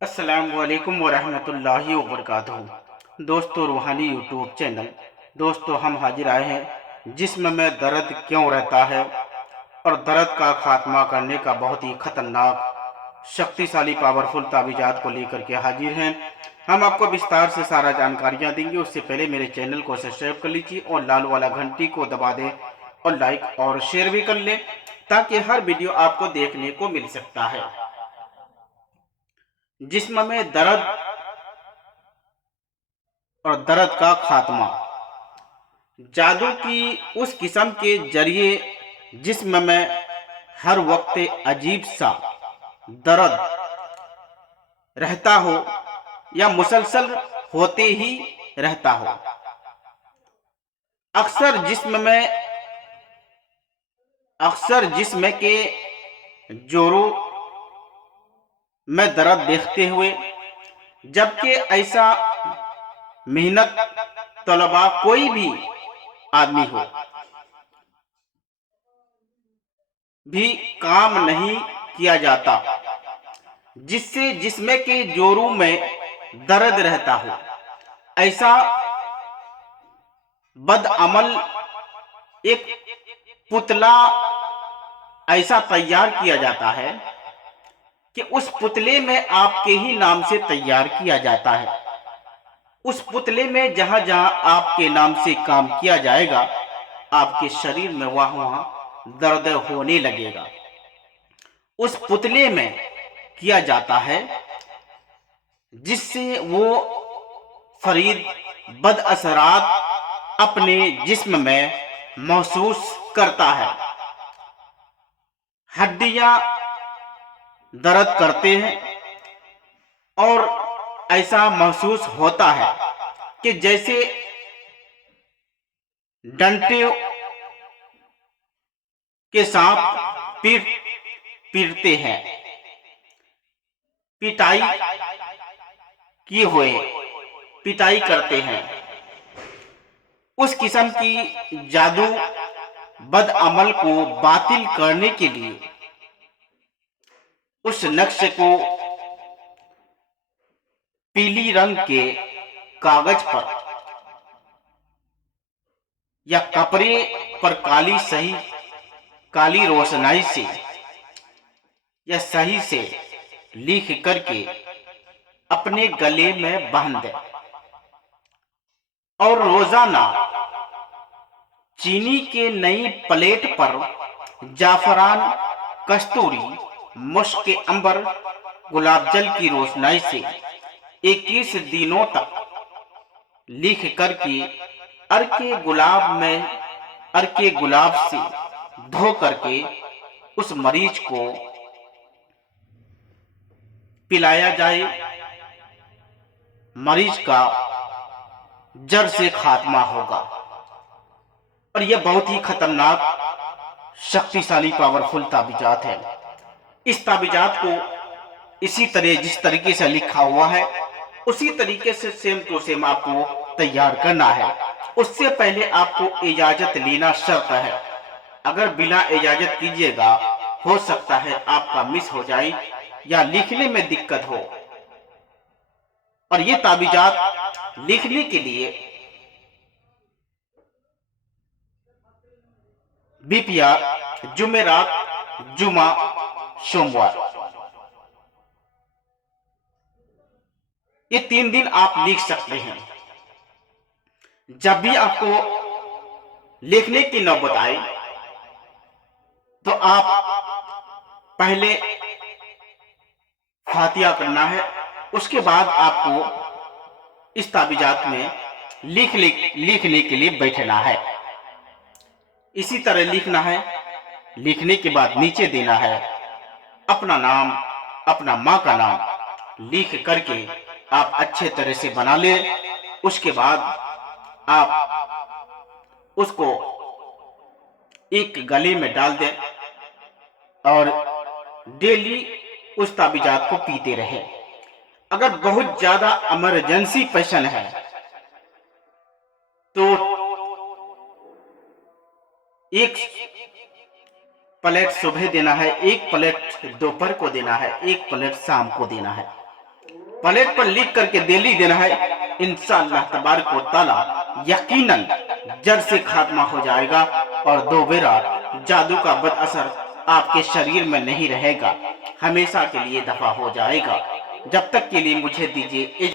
अस्सलामुअलैकुम वरहमतुल्लाहि वबरकातुहू। दोस्तों, रूहानी यूट्यूब चैनल। दोस्तों, हम हाजिर आए हैं जिस्म में दर्द क्यों रहता है और दर्द का खात्मा करने का बहुत ही खतरनाक शक्तिशाली पावरफुल तावीज़ात को लेकर के हाजिर हैं। हम आपको विस्तार से सारा जानकारियाँ देंगे। उससे पहले मेरे चैनल को सब्सक्राइब कर लीजिए और लाल वाला घंटी को दबा दें और लाइक और शेयर भी कर लें ताकि हर वीडियो आपको देखने को मिल सकता है। जिस्म में दर्द और दर्द का खात्मा। जादू की उस किस्म के जरिए जिस्म में हर वक्त अजीब सा दर्द रहता हो या मुसलसल होते ही रहता हो। अक्सर जिस्म में जिस्म के जोड़ों में दर्द देखते हुए, जबकि ऐसा मेहनत तलबा कोई भी आदमी हो भी काम नहीं किया जाता जिससे जिस्म के जोड़ों में दर्द रहता हो। ऐसा बदअमल एक पुतला ऐसा तैयार किया जाता है कि उस पुतले में आपके ही नाम से तैयार किया जाता है। उस पुतले में जहां जहां आपके नाम से काम किया जाएगा, आपके शरीर में वहां वहां दर्द होने लगेगा। उस पुतले में किया जाता है जिससे वो फरीद बदअसरात अपने जिस्म में महसूस करता है। हड्डियां दर्द करते हैं और ऐसा महसूस होता है कि जैसे डंडे के साथ पीट पीटते हैं, पिटाई किए हुए पिटाई करते हैं। उस किस्म की जादू बदअमल को बातिल करने के लिए उस नक्श को पीली रंग के कागज पर या कपड़े पर काली रोशनाई से या सही से लिख करके अपने गले में बांध दे और रोजाना चीनी के नई प्लेट पर जाफरान, कस्तूरी, मुश्क अंबर, गुलाब जल की रोशनाई से 21 दिनों तक लिख करके अर्के गुलाब से धो करके उस मरीज को पिलाया जाए। मरीज का जड़ से खात्मा होगा। और यह बहुत ही खतरनाक शक्तिशाली पावरफुल ताबीजात है। इस ताबीजात को इसी तरह जिस तरीके से लिखा हुआ है उसी तरीके से सेम टू सेम आपको तैयार करना है। उससे पहले आपको इजाजत लेना शर्त है। अगर बिना इजाजत कीजिएगा, हो सकता है आपका मिस हो जाए या लिखने में दिक्कत हो। और ये ताबीजात लिखने के लिए बिपिया, जुमेरात, जुमा, सोमवार, ये 3 दिन आप लिख सकते हैं। जब भी आपको लिखने की नौबत आए तो आप पहले फातिहा करना है। उसके बाद आपको इस ताबीजात में लिखने के लिए बैठना है। इसी तरह लिखना है। लिखने के बाद नीचे देना है अपना नाम, अपना माँ का नाम लिख करके आप अच्छे तरह से बना ले। उसके बाद आप उसको एक गले में डाल दें और डेली उस ताबीजात को पीते रहे। अगर बहुत ज्यादा इमरजेंसी पेशेंट है तो एक प्लेट सुबह देना है, एक प्लेट दोपहर को देना है, एक प्लेट शाम को देना है। प्लेट पर लिख करके डेली देना है। इंशाअल्लाह तबारक व तआला यकीनन जड़ से खात्मा हो जाएगा और दोबारा जादू का बद असर आपके शरीर में नहीं रहेगा, हमेशा के लिए दफा हो जाएगा। जब तक के लिए मुझे दीजिए।